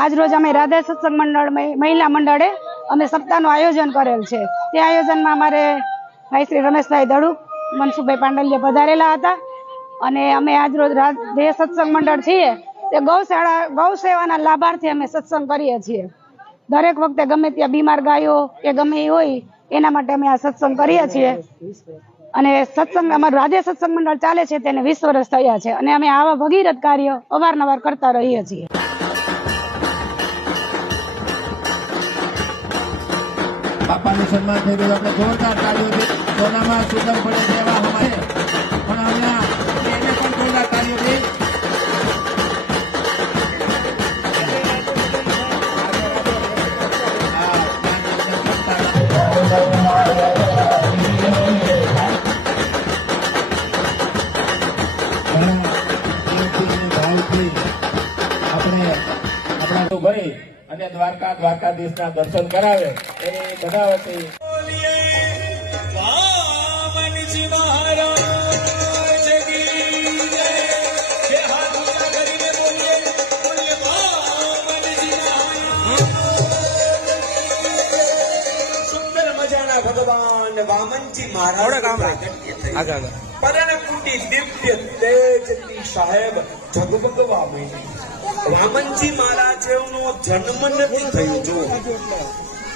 આજ રોજ અમે રાધા સત્સંગ મંડળ મહિલા મંડળે અમે સપ્તાહનું આયોજન કરેલ છે। તે આયોજનમાં અમારે ભાઈ શ્રી રમેશભાઈ દડુક, મનસુખભાઈ પાંડલિયા પધારેલા હતા અને અમે આજ રોજ રાધા સત્સંગ મંડળ છીએ તે ગૌ સેવાના લાભાર્થી અમે સત્સંગ કરીએ છીએ। દરેક વખતે ગમે ત્યાં બીમાર ગાયો કે ગમે એ હોય એના માટે અમે આ સત્સંગ કરીએ છીએ અને સત્સંગ અમારું રાધે સત્સંગ મંડળ ચાલે છે તેને 20 વર્ષ થયા છે અને અમે આવા ભગીરથ કાર્ય અવારનવાર કરતા રહીએ છીએ। બાપાનું સન્માન થઈ રહ્યું, આપણે જોરદાર તાળીઓથી સોનામાં સુગમ પડે તેવા અમારે પણ હમણાં એને પણ જોરદાર તાળીઓથી ભરી અને દ્વારકાધીશના દર્શન કરાવે એની બધા વતી સુંદર મજાના ભગવાન વામનજી મહારાજ પરણકુટી દિવ્ય તેજની સાહેબ જગભગવા મહિની વામનજી મહારાજનો જન્મ નથી થયો। જો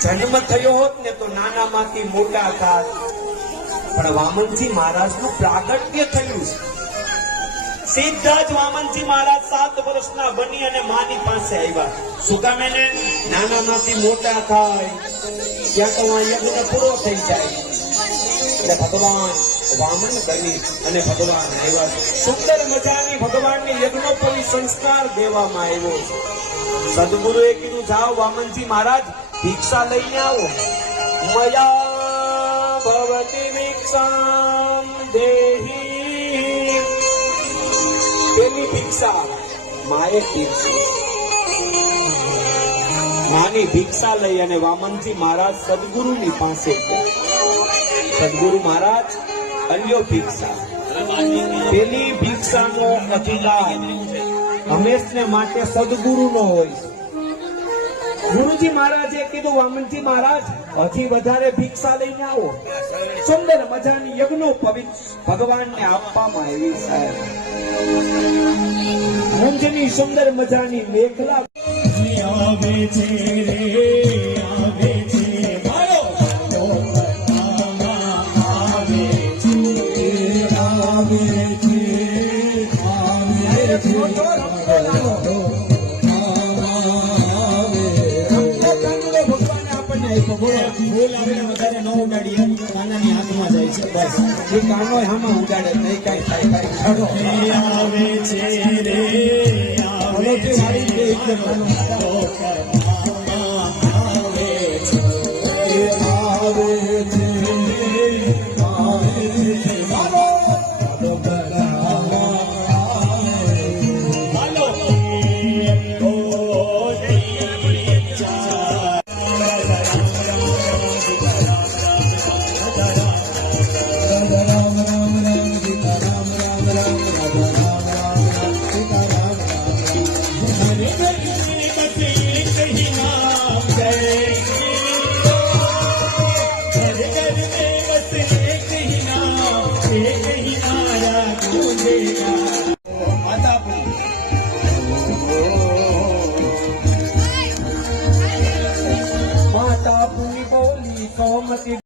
જન્મ થયો હોત ને તો નાનામાંથી મોટા થાત, પણ વામનજી મહારાજનું પ્રાગટ્ય થયું છે। સીધા જ વામનજી મહારાજ 7 વર્ષના બની અને માની પાસે આવ્યા। શું કામ? એને નાનામાંથી મોટા થાય ત્યાં તો યજ્ઞ પૂરો થઈ જાય એટલે ભગવાન વામન બની અને ભગવાન આવ્યા। સુંદર મજાની ભગવાનની યજ્ઞોપરી સંસ્કાર દેવામાં આવ્યો છે। સદગુરુએ કીધું, જાઓ વામનજી મહારાજ ભિક્ષા લઈને આવો। મયા ભવતિ ભિક્ષામ દેહી, તેની ભિક્ષા માએ કીધી। માની ભિક્ષા લઈ અને વામનજી મહારાજ સદગુરુની પાસે ગયા। સદગુરુ મહારાજ અલ્યો ભિક્ષા। પેલી ભિક્ષાનો અધિકાર હંમેશને માટે સદગુરુનો હોય છે। ગુરુજી મહારાજે કીધું, વામનજી મહારાજ હજી વધારે ભિક્ષા લઈને આવો। સુંદર મજાની યજ્ઞોપવિત ભગવાનને આપવામાં આવી સાહેબ। મુંજની સુંદર મજાની મેખલા આવે છે રે આવે છે કાનાની હાથમાં જાય છે, બસ એ કાનો આમાં ઉડાડે નહીં કઈ થાય આવે છે રે આવે છે માતા પુની બોલી સોમતી